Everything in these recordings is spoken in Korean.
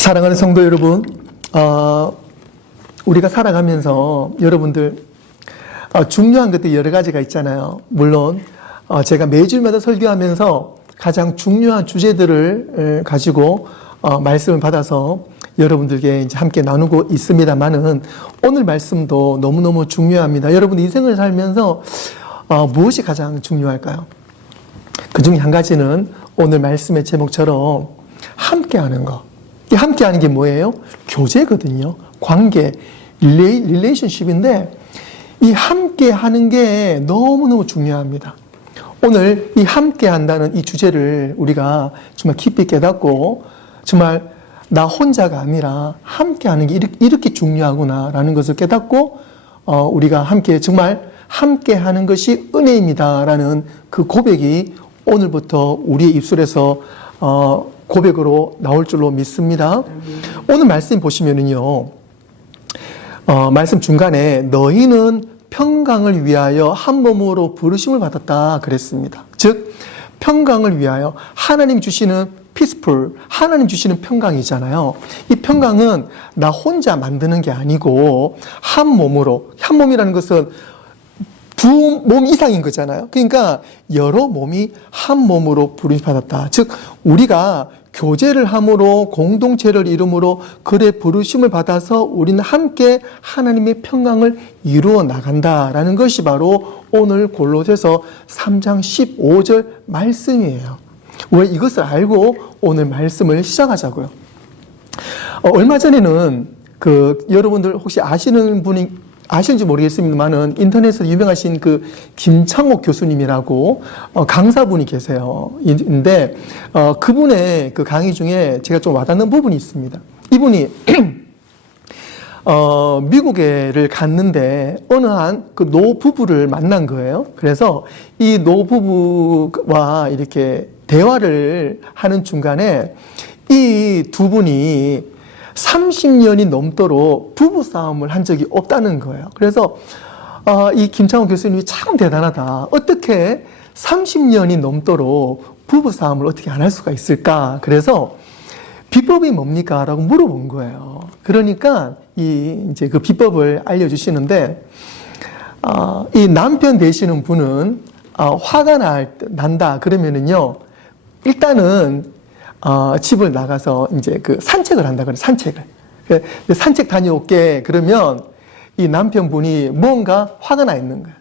사랑하는 성도 여러분, 우리가 살아가면서 여러분들 중요한 것들이 여러 가지가 있잖아요. 물론 제가 매주마다 설교하면서 가장 중요한 주제들을 가지고 말씀을 받아서 여러분들께 이제 함께 나누고 있습니다만은 오늘 말씀도 너무너무 중요합니다. 여러분 인생을 살면서 무엇이 가장 중요할까요? 그 중에 한 가지는 오늘 말씀의 제목처럼 함께하는 것. 이 함께하는 게 뭐예요? 교제거든요. 관계, 릴레이션십인데 이 함께하는 게 너무너무 중요합니다. 오늘 이 함께한다는 이 주제를 우리가 정말 깊이 깨닫고 정말 나 혼자가 아니라 함께하는 게 이렇게 중요하구나라는 것을 깨닫고 우리가 함께 정말 함께하는 것이 은혜입니다라는 그 고백이 오늘부터 우리의 입술에서 고백으로 나올 줄로 믿습니다. 오늘 말씀 보시면은요, 말씀 중간에 너희는 평강을 위하여 한 몸으로 부르심을 받았다 그랬습니다. 즉 평강을 위하여 하나님 주시는 peaceful, 하나님 주시는 평강이잖아요. 이 평강은 나 혼자 만드는 게 아니고 한 몸으로, 한 몸이라는 것은 두 몸 이상인 거잖아요. 그러니까 여러 몸이 한 몸으로 부르심 받았다. 즉 우리가 교제를 함으로 공동체를 이룸으로 그의 부르심을 받아서 우리는 함께 하나님의 평강을 이루어 나간다라는 것이 바로 오늘 골로새서 3장 15절 말씀이에요. 왜 이것을 알고 오늘 말씀을 시작하자고요. 얼마 전에는 여러분들 혹시 아시는 분이 아시는지 모르겠습니다만은 인터넷에서 유명하신 김창옥 교수님이라고 강사분이 계세요. 근데 그분의 그 강의 중에 제가 좀 와닿는 부분이 있습니다. 이분이 미국에를 갔는데 어느 한 그 노부부를 만난 거예요. 그래서 이 노부부와 이렇게 대화를 하는 중간에 이 두 분이 30년이 넘도록 부부싸움을 한 적이 없다는 거예요. 그래서 이 김창원 교수님이 참 대단하다. 어떻게 30년이 넘도록 부부싸움을 어떻게 안 할 수가 있을까? 그래서 비법이 뭡니까? 라고 물어본 거예요. 그러니까 이제 그 비법을 알려주시는데 이 남편 되시는 분은 화가 난다 그러면은요, 일단은 집을 나가서 이제 산책을 한다 그래, 산책을. 산책 다녀올게. 그러면 이 남편분이 뭔가 화가 나 있는 거야.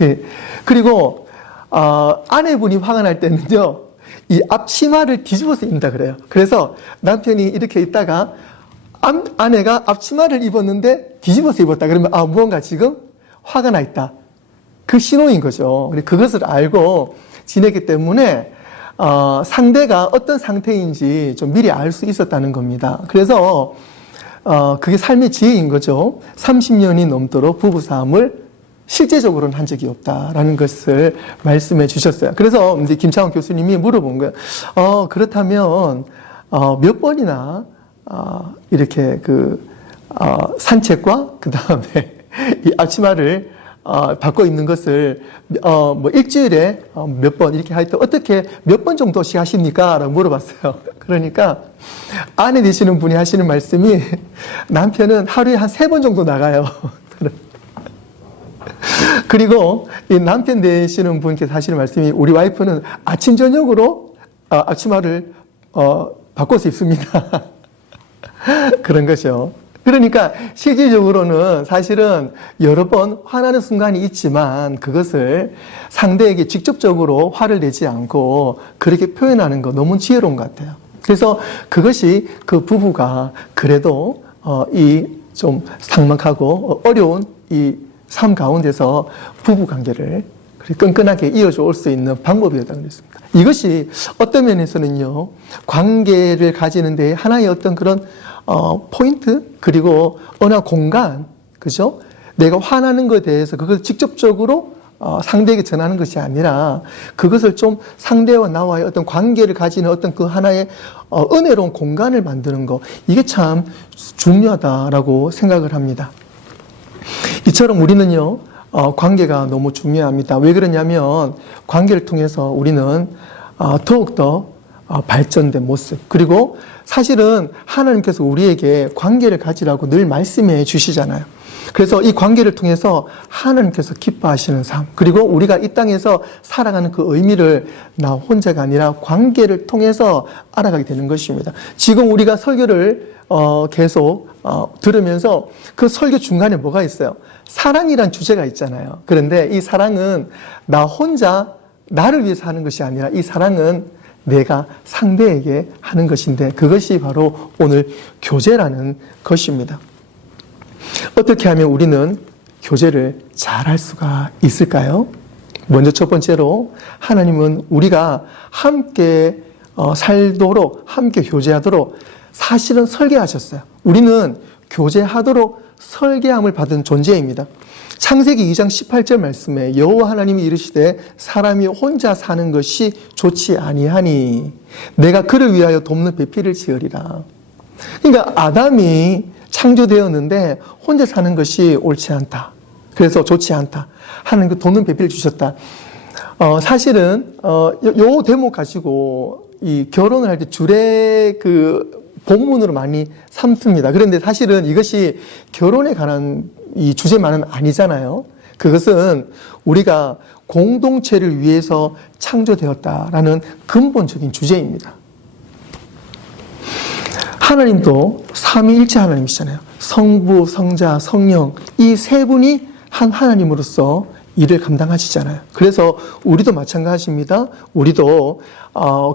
예. 그리고, 아내분이 화가 날 때는요, 이 앞치마를 뒤집어서 입는다 그래요. 그래서 남편이 이렇게 있다가 아내가 앞치마를 입었는데 뒤집어서 입었다. 그러면, 무언가 지금 화가 나 있다. 그 신호인 거죠. 그것을 알고 지냈기 때문에 상대가 어떤 상태인지 좀 미리 알 수 있었다는 겁니다. 그래서 그게 삶의 지혜인 거죠. 30년이 넘도록 부부싸움을 실제적으로는 한 적이 없다라는 것을 말씀해 주셨어요. 그래서 이제 김창원 교수님이 물어본 거예요. 그렇다면 몇 번이나 이렇게 산책과 그 다음에 이 앞치마를 바꿔 입는 것을 일주일에 몇 번 이렇게 할 때 어떻게 몇 번 정도씩 하십니까? 라고 물어봤어요. 그러니까 아내 되시는 분이 하시는 말씀이 남편은 하루에 한 3번 정도 나가요. 그리고 이 남편 되시는 분께서 하시는 말씀이 우리 와이프는 아침 저녁으로 앞치마를 바꿔서 입습니다. 그런 거죠. 그러니까 실질적으로는 사실은 여러 번 화나는 순간이 있지만 그것을 상대에게 직접적으로 화를 내지 않고 그렇게 표현하는 거 너무 지혜로운 것 같아요. 그래서 그것이 그 부부가 그래도 이 좀 삭막하고 어려운 이 삶 가운데서 부부 관계를 끈끈하게 이어져 올 수 있는 방법이었다고 그랬습니다. 이것이 어떤 면에서는요, 관계를 가지는 데 하나의 어떤 그런 포인트, 그리고 어느 공간, 그죠? 내가 화나는 것에 대해서 그걸 직접적으로 상대에게 전하는 것이 아니라 그것을 좀 상대와 나와의 어떤 관계를 가지는 어떤 그 하나의 은혜로운 공간을 만드는 거, 이게 참 중요하다라고 생각을 합니다. 이처럼 우리는요, 관계가 너무 중요합니다. 왜 그러냐면 관계를 통해서 우리는 더욱더 발전된 모습. 그리고 사실은 하나님께서 우리에게 관계를 가지라고 늘 말씀해 주시잖아요. 그래서 이 관계를 통해서 하나님께서 기뻐하시는 삶, 그리고 우리가 이 땅에서 살아가는 그 의미를 나 혼자가 아니라 관계를 통해서 알아가게 되는 것입니다. 지금 우리가 설교를 계속 들으면서 그 설교 중간에 뭐가 있어요? 사랑이란 주제가 있잖아요. 그런데 이 사랑은 나 혼자 나를 위해서 하는 것이 아니라 이 사랑은 내가 상대에게 하는 것인데 그것이 바로 오늘 교제라는 것입니다. 어떻게 하면 우리는 교제를 잘할 수가 있을까요? 먼저 첫 번째로 하나님은 우리가 함께 살도록, 함께 교제하도록 사실은 설계하셨어요. 우리는 교제하도록 설계함을 받은 존재입니다. 창세기 2장 18절 말씀에 여호와 하나님이 이르시되 사람이 혼자 사는 것이 좋지 아니하니 내가 그를 위하여 돕는 배필을 지으리라. 그러니까 아담이 창조되었는데 혼자 사는 것이 옳지 않다. 그래서 좋지 않다. 하나님 돕는 배필을 주셨다. 사실은 요 대목 가지고 이 결혼을 할 때 주례 본문으로 많이 삼습니다. 그런데 사실은 이것이 결혼에 관한 이 주제만은 아니잖아요. 그것은 우리가 공동체를 위해서 창조되었다라는 근본적인 주제입니다. 하나님도 삼위일체 하나님이시잖아요. 성부, 성자, 성령 이 세 분이 한 하나님으로서 일을 감당하시잖아요. 그래서 우리도 마찬가지입니다. 우리도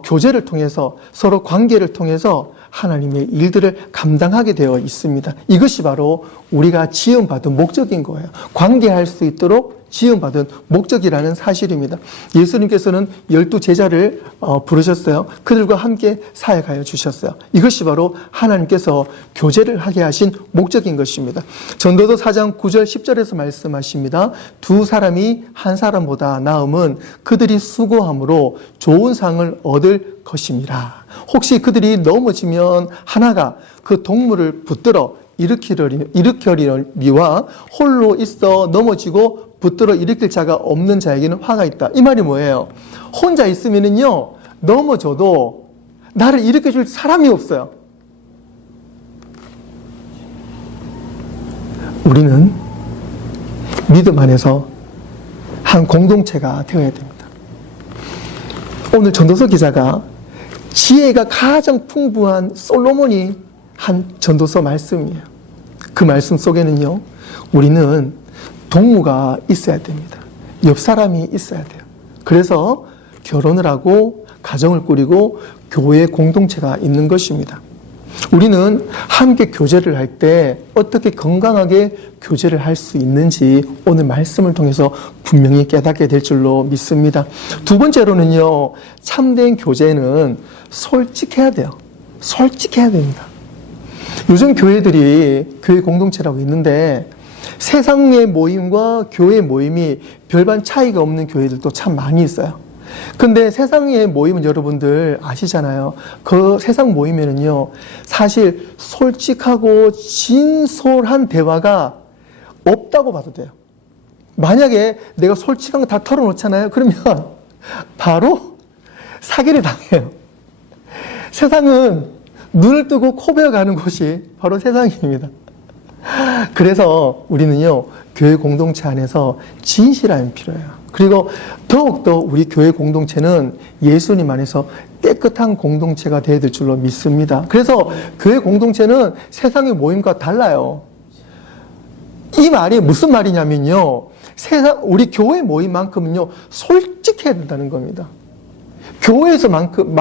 교제를 통해서 서로 관계를 통해서 하나님의 일들을 감당하게 되어 있습니다. 이것이 바로 우리가 지음받은 목적인 거예요. 관계할 수 있도록 지음받은 목적이라는 사실입니다. 예수님께서는 12제자를 부르셨어요. 그들과 함께 사역하여 주셨어요. 이것이 바로 하나님께서 교제를 하게 하신 목적인 것입니다. 전도서 4장 9절 10절에서 말씀하십니다. 두 사람이 한 사람보다 나음은 그들이 수고함으로 좋은 상을 얻을 것임이라. 혹시 그들이 넘어지면 하나가 그 동물을 붙들어 일으키리와 홀로 있어 넘어지고 붙들어 일으킬 자가 없는 자에게는 화가 있다. 이 말이 뭐예요? 혼자 있으면은요, 넘어져도 나를 일으켜줄 사람이 없어요. 우리는 믿음 안에서 한 공동체가 되어야 됩니다. 오늘 전도서 기자가 지혜가 가장 풍부한 솔로몬이 한 전도서 말씀이에요. 그 말씀 속에는요, 우리는 동무가 있어야 됩니다. 옆 사람이 있어야 돼요. 그래서 결혼을 하고 가정을 꾸리고 교회 공동체가 있는 것입니다. 우리는 함께 교제를 할 때 어떻게 건강하게 교제를 할 수 있는지 오늘 말씀을 통해서 분명히 깨닫게 될 줄로 믿습니다. 두 번째로는요, 참된 교제는 솔직해야 돼요. 솔직해야 됩니다. 요즘 교회들이 교회 공동체라고 있는데 세상의 모임과 교회 모임이 별반 차이가 없는 교회들도 참 많이 있어요. 근데 세상의 모임은 여러분들 아시잖아요. 그 세상 모임에는요, 사실 솔직하고 진솔한 대화가 없다고 봐도 돼요. 만약에 내가 솔직한 거 다 털어놓잖아요. 그러면 바로 사기를 당해요. 세상은 눈을 뜨고 코 베어가는 곳이 바로 세상입니다. 그래서 우리는요, 교회 공동체 안에서 진실함이 필요해요. 그리고 더욱더 우리 교회 공동체는 예수님 안에서 깨끗한 공동체가 되어야 될 줄로 믿습니다. 그래서 교회 공동체는 세상의 모임과 달라요. 이 말이 무슨 말이냐면요, 우리 교회 모임만큼은요, 솔직해야 된다는 겁니다. 교회에서만큼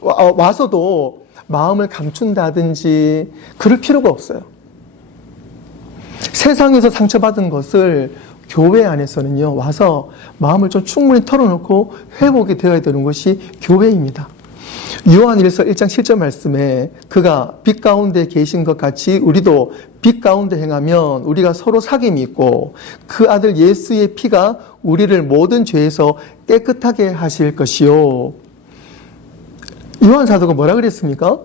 와서도 마음을 감춘다든지 그럴 필요가 없어요. 세상에서 상처받은 것을 교회 안에서는요, 와서 마음을 좀 충분히 털어놓고 회복이 되어야 되는 것이 교회입니다. 요한일서 1장 7절 말씀에 그가 빛 가운데 계신 것 같이 우리도 빛 가운데 행하면 우리가 서로 사귐이 있고 그 아들 예수의 피가 우리를 모든 죄에서 깨끗하게 하실 것이요. 요한 사도가 뭐라 그랬습니까?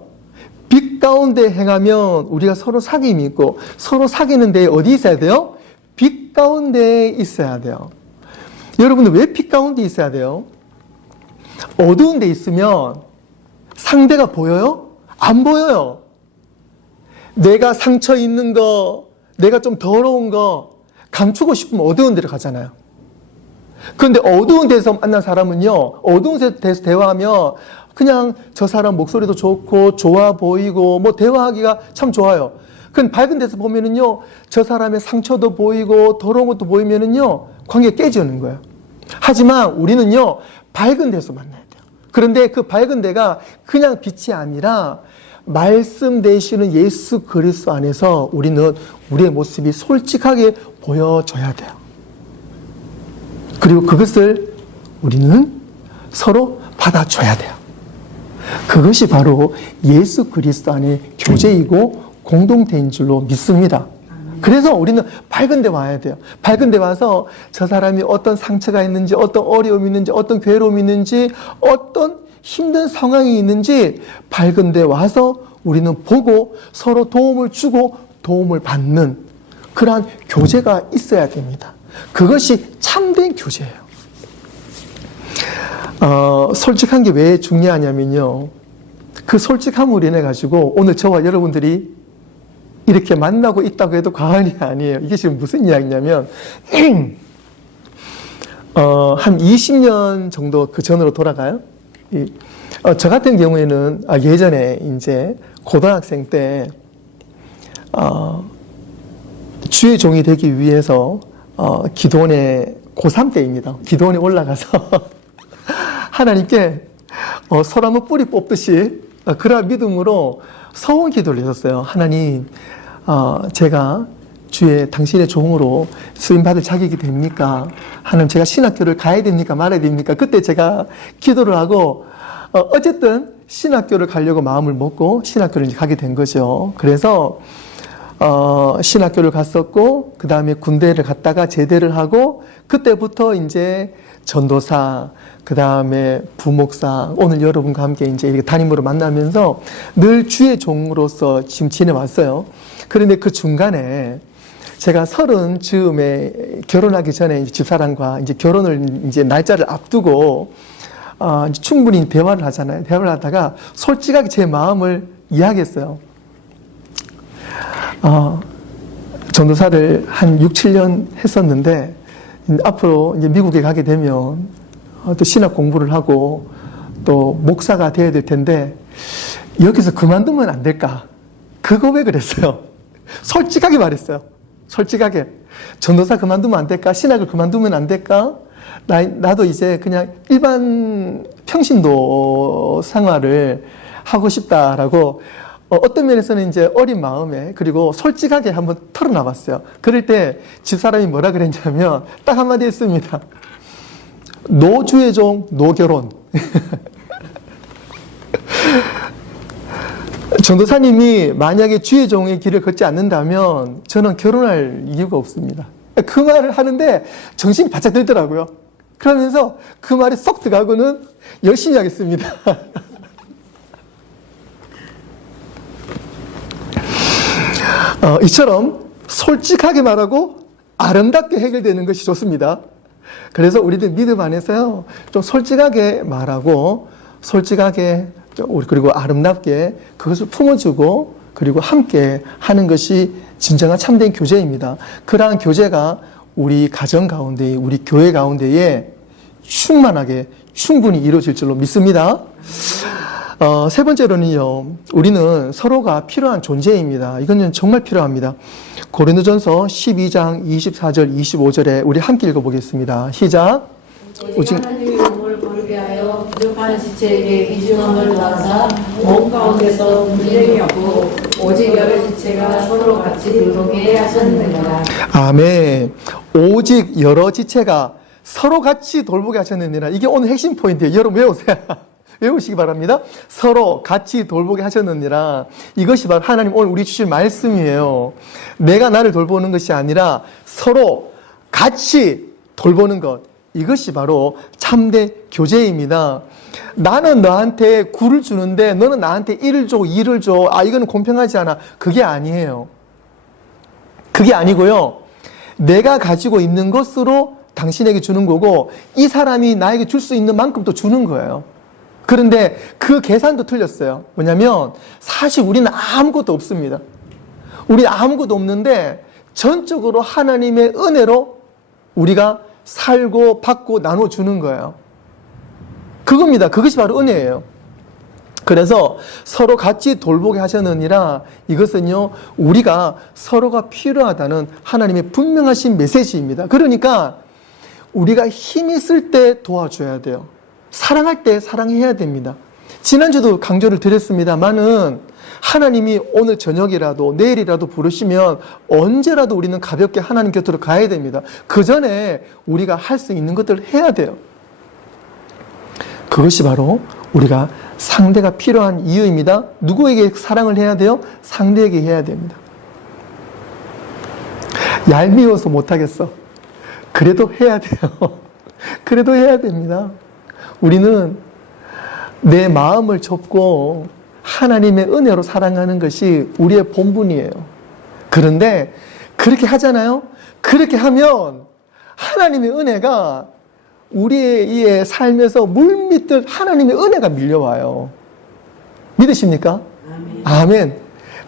빛 가운데 행하면 우리가 서로 사귐이 있고 서로 사귀는 데에 어디 있어야 돼요? 빛 가운데 있어야 돼요. 여러분들 왜 빛 가운데 있어야 돼요? 어두운 데 있으면 상대가 보여요? 안 보여요. 내가 상처 있는 거, 내가 좀 더러운 거 감추고 싶으면 어두운 데로 가잖아요. 그런데 어두운 데서 만난 사람은요, 어두운 데서 대화하면 그냥 저 사람 목소리도 좋고 좋아 보이고 뭐 대화하기가 참 좋아요. 그건 밝은 데서 보면은요, 저 사람의 상처도 보이고 더러운 것도 보이면은요, 관계가 깨지는 거예요. 하지만 우리는요, 밝은 데서 만나야 돼요. 그런데 그 밝은 데가 그냥 빛이 아니라 말씀 되시는 예수 그리스도 안에서 우리는 우리의 모습이 솔직하게 보여져야 돼요. 그리고 그것을 우리는 서로 받아줘야 돼요. 그것이 바로 예수 그리스도 안의 교제이고 공동체인 줄로 믿습니다. 그래서 우리는 밝은 데 와야 돼요. 밝은 데 와서 저 사람이 어떤 상처가 있는지, 어떤 어려움이 있는지, 어떤 괴로움이 있는지, 어떤 힘든 상황이 있는지 밝은 데 와서 우리는 보고 서로 도움을 주고 도움을 받는 그러한 교제가 있어야 됩니다. 그것이 참된 교제예요. 솔직한 게 왜 중요하냐면요. 그 솔직함으로 인해 가지고 오늘 저와 여러분들이 이렇게 만나고 있다고 해도 과언이 아니에요. 이게 지금 무슨 이야기냐면 한 20년 정도 그 전으로 돌아가요. 저 같은 경우에는 예전에 이제 고등학생 때 주의 종이 되기 위해서 기도원에 고3 때입니다. 기도원에 올라가서 하나님께 소나무 뿌리 뽑듯이 그러한 믿음으로 서원 기도를 했었어요. 하나님, 제가 주의 당신의 종으로 쓰임받을 자격이 됩니까? 하나님, 제가 신학교를 가야 됩니까? 말아야 됩니까? 그때 제가 기도를 하고 어쨌든 신학교를 가려고 마음을 먹고 신학교를 가게 된 거죠. 그래서 신학교를 갔었고 그 다음에 군대를 갔다가 제대를 하고 그때부터 이제 전도사, 그 다음에 부목사, 오늘 여러분과 함께 이제 이렇게 담임으로 만나면서 늘 주의 종으로서 지금 지내왔어요. 그런데 그 중간에 제가 30 즈음에 결혼하기 전에 이제 집사람과 이제 결혼을 이제 날짜를 앞두고 충분히 대화를 하잖아요. 대화를 하다가 솔직하게 제 마음을 이야기했어요. 전도사를 한 6, 7년 했었는데 앞으로 이제 미국에 가게 되면 또 신학 공부를 하고 또 목사가 되어야 될 텐데 여기서 그만두면 안 될까? 그 고백을 했어요. 솔직하게 말했어요. 솔직하게. 전도사 그만두면 안 될까? 신학을 그만두면 안 될까? 나도 이제 그냥 일반 평신도 생활을 하고 싶다라고 어떤 면에서는 이제 어린 마음에 그리고 솔직하게 한번 털어놔봤어요. 그럴 때 집사람이 뭐라 그랬냐면 딱 한마디 했습니다. 노주의 종, 노결혼. 전도사님이 만약에 주의 종의 길을 걷지 않는다면 저는 결혼할 이유가 없습니다. 그 말을 하는데 정신이 바짝 들더라고요. 그러면서 그 말이 쏙 들어가고는 열심히 하겠습니다. 이처럼 솔직하게 말하고 아름답게 해결되는 것이 좋습니다. 그래서 우리들 믿음 안에서요, 좀 솔직하게 말하고, 솔직하게, 그리고 아름답게 그것을 품어주고, 그리고 함께 하는 것이 진정한 참된 교제입니다. 그러한 교제가 우리 가정 가운데, 우리 교회 가운데에 충만하게, 충분히 이루어질 줄로 믿습니다. 세 번째로는요, 우리는 서로가 필요한 존재입니다. 이건 정말 필요합니다. 고린도전서 12장 24절, 25절에 우리 함께 읽어보겠습니다. 시작. 오직 하나님의 영을 보이게 하여 부족한 지체에게 이중함을 더하사 몸 가운데서 분쟁이 없고 오직 여러 지체가 서로 같이 돌보게 하셨느니라. 아멘. 오직 여러 지체가 서로 같이 돌보게 하셨느니라. 이게 오늘 핵심 포인트예요. 여러분 외우세요. 외우시기 바랍니다. 서로 같이 돌보게 하셨느니라. 이것이 바로 하나님 오늘 우리 주실 말씀이에요. 내가 나를 돌보는 것이 아니라 서로 같이 돌보는 것. 이것이 바로 참된 교제입니다. 나는 너한테 9를 주는데 너는 나한테 1을 줘, 2를 줘. 이거는 공평하지 않아. 그게 아니에요. 그게 아니고요. 내가 가지고 있는 것으로 당신에게 주는 거고 이 사람이 나에게 줄 수 있는 만큼 또 주는 거예요. 그런데 그 계산도 틀렸어요. 뭐냐면 사실 우리는 아무것도 없습니다. 우리 아무것도 없는데 전적으로 하나님의 은혜로 우리가 살고 받고 나눠주는 거예요. 그겁니다. 그것이 바로 은혜예요. 그래서 서로 같이 돌보게 하셨느니라. 이것은요, 우리가 서로가 필요하다는 하나님의 분명하신 메시지입니다. 그러니까 우리가 힘 있을 때 도와줘야 돼요. 사랑할 때 사랑해야 됩니다. 지난주도 강조를 드렸습니다만은 하나님이 오늘 저녁이라도 내일이라도 부르시면 언제라도 우리는 가볍게 하나님 곁으로 가야 됩니다. 그 전에 우리가 할 수 있는 것들을 해야 돼요. 그것이 바로 우리가 상대가 필요한 이유입니다. 누구에게 사랑을 해야 돼요? 상대에게 해야 됩니다. 얄미워서 못하겠어. 그래도 해야 돼요. 그래도 해야 됩니다. 우리는 내 마음을 접고 하나님의 은혜로 사랑하는 것이 우리의 본분이에요. 그런데 그렇게 하잖아요? 그렇게 하면 하나님의 은혜가 우리의 삶에서 물밀듯 하나님의 은혜가 밀려와요. 믿으십니까? 아멘. 아멘.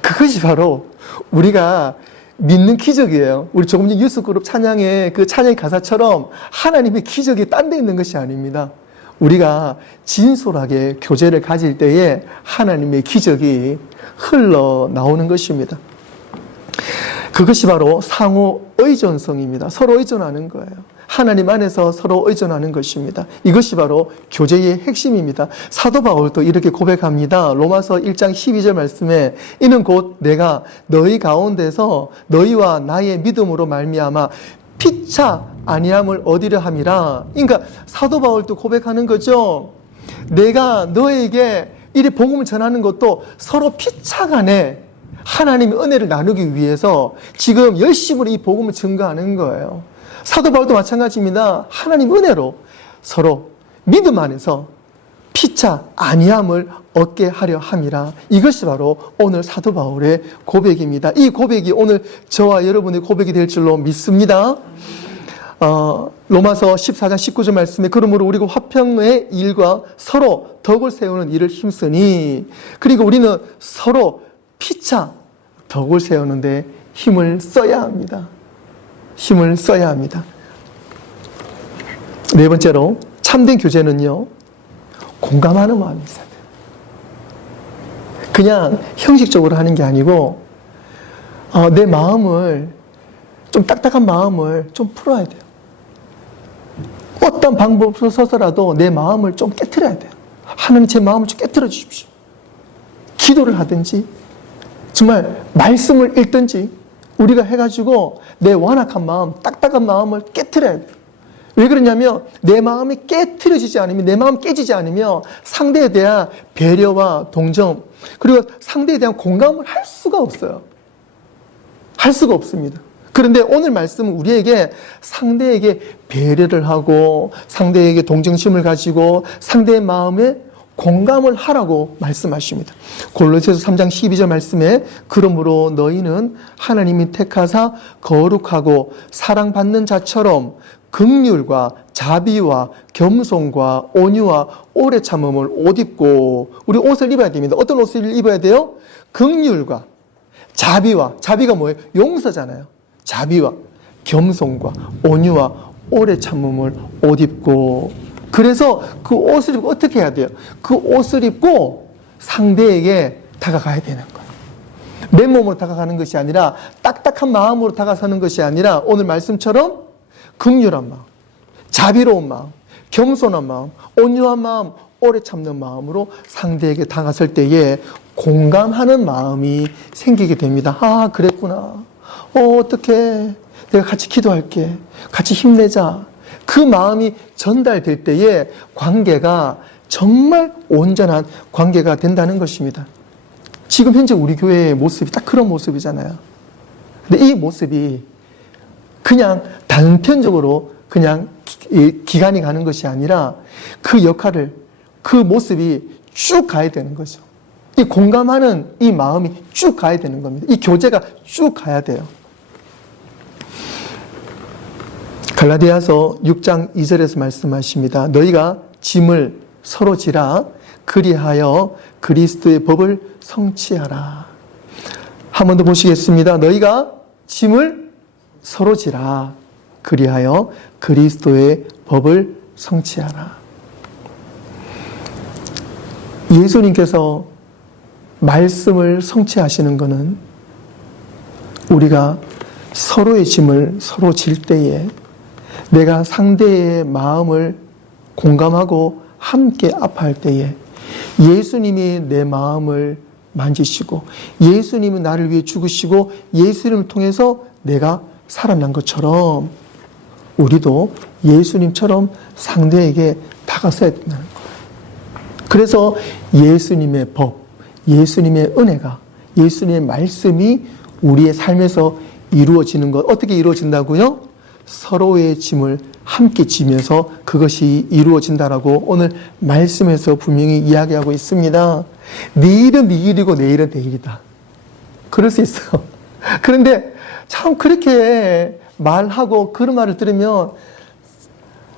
그것이 바로 우리가 믿는 기적이에요. 우리 조금 전 유스그룹 찬양의 그 찬양의 가사처럼 하나님의 기적이 딴 데 있는 것이 아닙니다. 우리가 진솔하게 교제를 가질 때에 하나님의 기적이 흘러나오는 것입니다. 그것이 바로 상호 의존성입니다. 서로 의존하는 거예요. 하나님 안에서 서로 의존하는 것입니다. 이것이 바로 교제의 핵심입니다. 사도 바울도 이렇게 고백합니다. 로마서 1장 12절 말씀에 이는 곧 내가 너희 가운데서 너희와 나의 믿음으로 말미암아 피차 아니함을 얻으려 함이라. 그러니까 사도 바울도 고백하는 거죠. 내가 너에게 이리 복음을 전하는 것도 서로 피차 간에 하나님의 은혜를 나누기 위해서 지금 열심으로 이 복음을 증거하는 거예요. 사도 바울도 마찬가지입니다. 하나님 은혜로 서로 믿음 안에서 피차 아니함을 얻게 하려 함이라. 이것이 바로 오늘 사도 바울의 고백입니다. 이 고백이 오늘 저와 여러분의 고백이 될 줄로 믿습니다. 로마서 14장 19절 말씀에 그러므로 우리가 화평의 일과 서로 덕을 세우는 일을 힘쓰니, 그리고 우리는 서로 피차 덕을 세우는데 힘을 써야 합니다. 힘을 써야 합니다. 네 번째로 참된 교제는요, 공감하는 마음이 있어야 돼요. 그냥 형식적으로 하는 게 아니고 내 마음을 좀 딱딱한 마음을 좀 풀어야 돼요. 어떤 방법으로 서서라도 내 마음을 좀 깨트려야 돼요. 하나님 제 마음을 좀 깨트려 주십시오. 기도를 하든지 정말 말씀을 읽든지 우리가 해가지고 내 완악한 마음, 딱딱한 마음을 깨트려야 돼요. 왜 그러냐면 내 마음이 깨트려지지 않으면, 내 마음 깨지지 않으면 상대에 대한 배려와 동정, 그리고 상대에 대한 공감을 할 수가 없어요. 할 수가 없습니다. 그런데 오늘 말씀은 우리에게 상대에게 배려를 하고 상대에게 동정심을 가지고 상대의 마음에 공감을 하라고 말씀하십니다. 골로새서 3장 12절 말씀에 그러므로 너희는 하나님이 택하사 거룩하고 사랑받는 자처럼 긍휼과 자비와 겸손과 온유와 오래 참음을 옷 입고, 우리 옷을 입어야 됩니다. 어떤 옷을 입어야 돼요? 긍휼과 자비와, 자비가 뭐예요? 용서잖아요. 자비와 겸손과 온유와 오래 참음을 옷 입고. 그래서 그 옷을 입고 어떻게 해야 돼요? 그 옷을 입고 상대에게 다가가야 되는 거예요. 맨몸으로 다가가는 것이 아니라, 딱딱한 마음으로 다가서는 것이 아니라, 오늘 말씀처럼 긍휼한 마음, 자비로운 마음, 겸손한 마음, 온유한 마음, 오래 참는 마음으로 상대에게 다가설 때에 공감하는 마음이 생기게 됩니다. 아, 그랬구나. 어떡해. 내가 같이 기도할게. 같이 힘내자. 그 마음이 전달될 때에 관계가 정말 온전한 관계가 된다는 것입니다. 지금 현재 우리 교회의 모습이 딱 그런 모습이잖아요. 근데 이 모습이 그냥 단편적으로 그냥 기간이 가는 것이 아니라 그 역할을, 그 모습이 쭉 가야 되는 거죠. 이 공감하는 이 마음이 쭉 가야 되는 겁니다. 이 교제가 쭉 가야 돼요. 갈라디아서 6장 2절에서 말씀하십니다. 너희가 짐을 서로 지라. 그리하여 그리스도의 법을 성취하라. 한 번 더 보시겠습니다. 너희가 짐을 서로 지라. 그리하여 그리스도의 법을 성취하라. 예수님께서 말씀을 성취하시는 것은 우리가 서로의 짐을 서로 질 때에 내가 상대의 마음을 공감하고 함께 아파할 때에 예수님이 내 마음을 만지시고 예수님은 나를 위해 죽으시고 예수님을 통해서 내가 살아난 것처럼 우리도 예수님처럼 상대에게 다가서야 된다는 거예요. 그래서 예수님의 법, 예수님의 은혜가, 예수님의 말씀이 우리의 삶에서 이루어지는 것. 어떻게 이루어진다고요? 서로의 짐을 함께 지면서 그것이 이루어진다라고 오늘 말씀에서 분명히 이야기하고 있습니다. 네 일은 네 일이고 내 일은 내 일이다. 그럴 수 있어요. 그런데 참 그렇게 말하고 그런 말을 들으면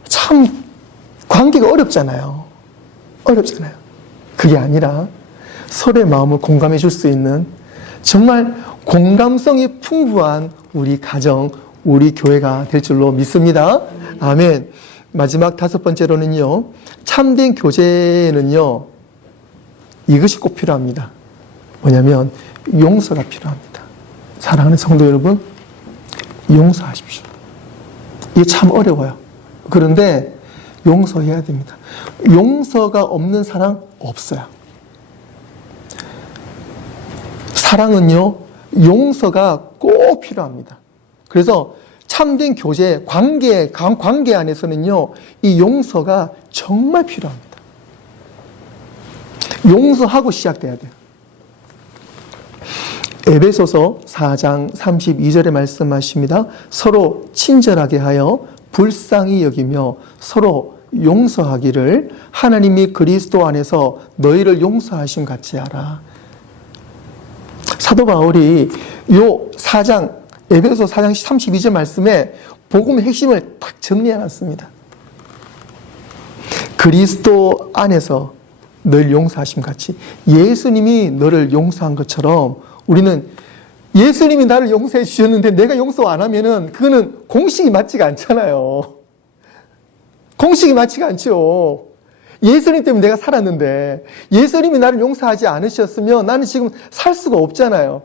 참 관계가 어렵잖아요. 어렵잖아요. 그게 아니라 서로의 마음을 공감해 줄 수 있는 정말 공감성이 풍부한 우리 가정, 우리 교회가 될 줄로 믿습니다. 아멘. 마지막 5번째로는요. 참된 교제는요. 이것이 꼭 필요합니다. 뭐냐면 용서가 필요합니다. 사랑하는 성도 여러분, 용서하십시오. 이게 참 어려워요. 그런데 용서해야 됩니다. 용서가 없는 사랑 없어요. 사랑은요, 용서가 꼭 필요합니다. 그래서 참된 교제, 관계 안에서는요, 이 용서가 정말 필요합니다. 용서하고 시작돼야 돼요. 에베소서 4장 32절에 말씀하십니다. 서로 친절하게 하여 불쌍히 여기며 서로 용서하기를 하나님이 그리스도 안에서 너희를 용서하심 같이 하라. 사도 바울이 요 4장, 에베소 4장 32절 말씀에 복음의 핵심을 딱 정리해 놨습니다. 그리스도 안에서 널 용서하심 같이 예수님이 너를 용서한 것처럼 우리는 예수님이 나를 용서해 주셨는데 내가 용서 안 하면은 그거는 공식이 맞지가 않잖아요. 공식이 맞지가 않죠. 예수님 때문에 내가 살았는데 예수님이 나를 용서하지 않으셨으면 나는 지금 살 수가 없잖아요.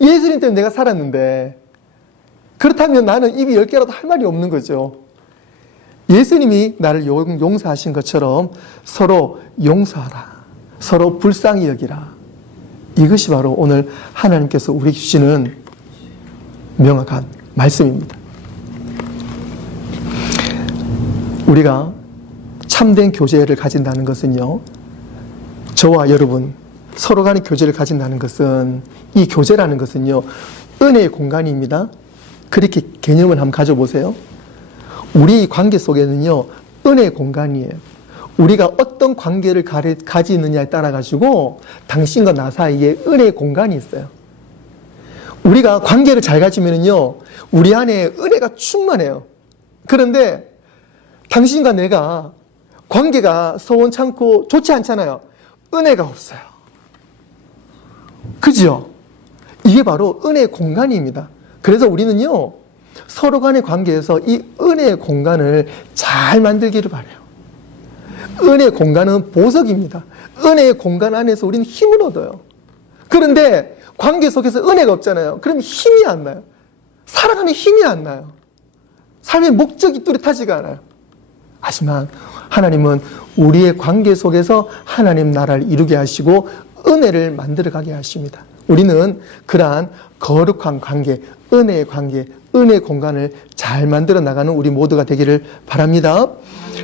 예수님 때문에 내가 살았는데 그렇다면 나는 입이 10개라도 할 말이 없는 거죠. 예수님이 나를 용서하신 것처럼 서로 용서하라. 서로 불쌍히 여기라. 이것이 바로 오늘 하나님께서 우리에게 주시는 명확한 말씀입니다. 우리가 참된 교제를 가진다는 것은요, 저와 여러분 서로 간의 교제를 가진다는 것은 이 교제라는 것은요, 은혜의 공간입니다. 그렇게 개념을 한번 가져보세요. 우리 관계 속에는요, 은혜의 공간이에요. 우리가 어떤 관계를 가지느냐에 따라 가지고 당신과 나 사이에 은혜의 공간이 있어요. 우리가 관계를 잘 가지면은요, 우리 안에 은혜가 충만해요. 그런데 당신과 내가 관계가 서원찮고 좋지 않잖아요. 은혜가 없어요. 그죠? 이게 바로 은혜의 공간입니다. 그래서 우리는요, 서로 간의 관계에서 이 은혜의 공간을 잘 만들기를 바라요. 은혜의 공간은 보석입니다. 은혜의 공간 안에서 우리는 힘을 얻어요. 그런데 관계 속에서 은혜가 없잖아요. 그럼 힘이 안 나요. 살아가는 힘이 안 나요. 삶의 목적이 뚜렷하지가 않아요. 하지만 하나님은 우리의 관계 속에서 하나님 나라를 이루게 하시고 은혜를 만들어가게 하십니다. 우리는 그러한 거룩한 관계, 은혜의 관계, 은혜의 공간을 잘 만들어 나가는 우리 모두가 되기를 바랍니다.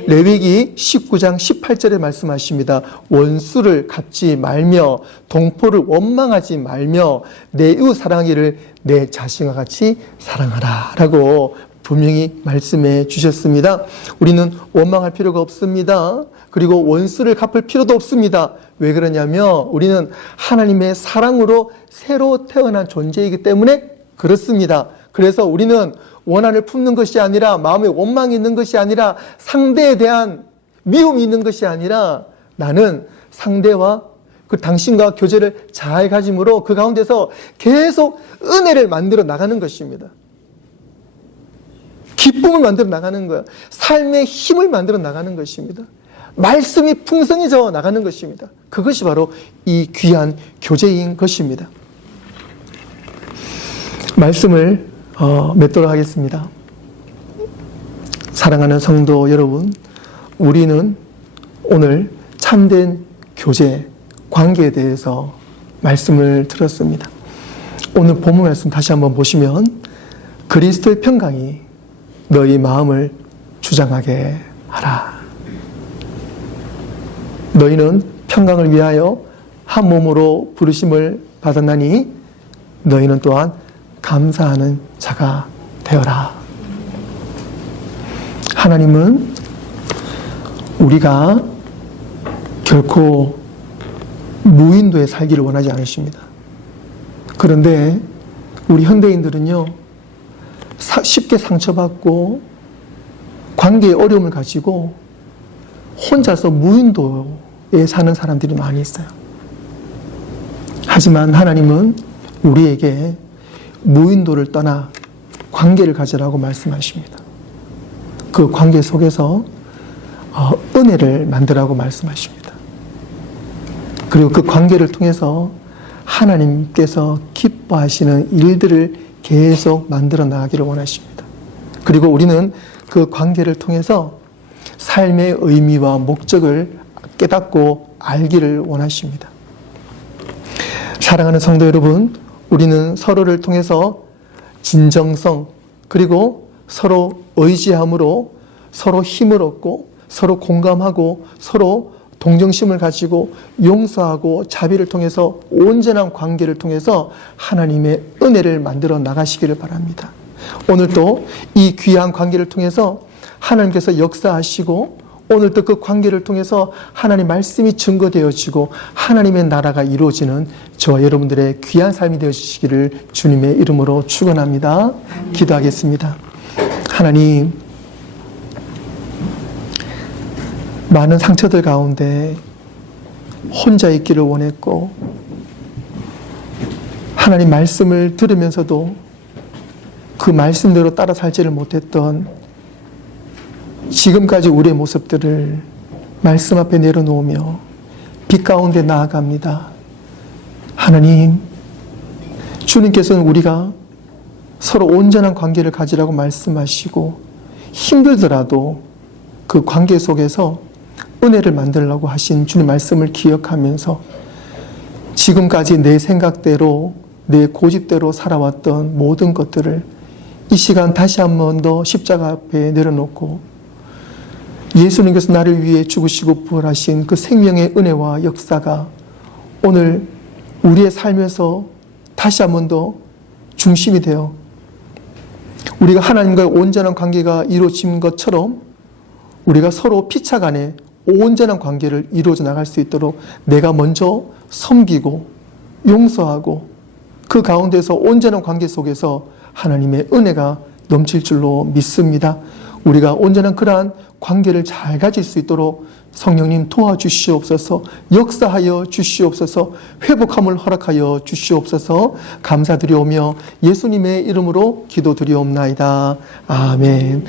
레위기 19장 18절에 말씀하십니다. 원수를 갚지 말며 동포를 원망하지 말며 내 이웃 사랑하기를 내 자신과 같이 사랑하라 라고 분명히 말씀해 주셨습니다. 우리는 원망할 필요가 없습니다. 그리고 원수를 갚을 필요도 없습니다. 왜 그러냐면 우리는 하나님의 사랑으로 새로 태어난 존재이기 때문에 그렇습니다. 그래서 우리는 원한을 품는 것이 아니라 마음에 원망이 있는 것이 아니라 상대에 대한 미움이 있는 것이 아니라 나는 상대와 그 당신과 교제를 잘 가짐으로 그 가운데서 계속 은혜를 만들어 나가는 것입니다. 기쁨을 만들어 나가는 거예요. 삶의 힘을 만들어 나가는 것입니다. 말씀이 풍성해져 나가는 것입니다. 그것이 바로 이 귀한 교제인 것입니다. 말씀을 맺도록 하겠습니다. 사랑하는 성도 여러분, 우리는 오늘 참된 교제, 관계에 대해서 말씀을 들었습니다. 오늘 본문 말씀 다시 한번 보시면 그리스도의 평강이 너희 마음을 주장하게 하라. 너희는 평강을 위하여 한 몸으로 부르심을 받았나니 너희는 또한 감사하는 자가 되어라. 하나님은 우리가 결코 무인도에 살기를 원하지 않으십니다. 그런데 우리 현대인들은요, 쉽게 상처받고 관계에 어려움을 가지고 혼자서 무인도에 사는 사람들이 많이 있어요. 하지만 하나님은 우리에게 무인도를 떠나 관계를 가지라고 말씀하십니다. 그 관계 속에서 은혜를 만들라고 말씀하십니다. 그리고 그 관계를 통해서 하나님께서 기뻐하시는 일들을 계속 만들어 나가기를 원하십니다. 그리고 우리는 그 관계를 통해서 삶의 의미와 목적을 깨닫고 알기를 원하십니다. 사랑하는 성도 여러분, 우리는 서로를 통해서 진정성, 그리고 서로 의지함으로 서로 힘을 얻고 서로 공감하고 서로 동정심을 가지고 용서하고 자비를 통해서 온전한 관계를 통해서 하나님의 은혜를 만들어 나가시기를 바랍니다. 오늘도 이 귀한 관계를 통해서 하나님께서 역사하시고 오늘도 그 관계를 통해서 하나님 말씀이 증거되어지고 하나님의 나라가 이루어지는 저와 여러분들의 귀한 삶이 되어주시기를 주님의 이름으로 축원합니다. 기도하겠습니다. 하나님, 많은 상처들 가운데 혼자 있기를 원했고 하나님 말씀을 들으면서도 그 말씀대로 따라 살지를 못했던 지금까지 우리의 모습들을 말씀 앞에 내려놓으며 빛 가운데 나아갑니다. 하나님, 주님께서는 우리가 서로 온전한 관계를 가지라고 말씀하시고 힘들더라도 그 관계 속에서 은혜를 만들려고 하신 주님 말씀을 기억하면서 지금까지 내 생각대로 내 고집대로 살아왔던 모든 것들을 이 시간 다시 한 번 더 십자가 앞에 내려놓고 예수님께서 나를 위해 죽으시고 부활하신 그 생명의 은혜와 역사가 오늘 우리의 삶에서 다시 한 번 더 중심이 되어 우리가 하나님과의 온전한 관계가 이루어진 것처럼 우리가 서로 피차간에 온전한 관계를 이루어져 나갈 수 있도록 내가 먼저 섬기고 용서하고 그 가운데서 온전한 관계 속에서 하나님의 은혜가 넘칠 줄로 믿습니다. 우리가 온전한 그러한 관계를 잘 가질 수 있도록 성령님 도와주시옵소서, 역사하여 주시옵소서, 회복함을 허락하여 주시옵소서 감사드리오며 예수님의 이름으로 기도드리옵나이다. 아멘.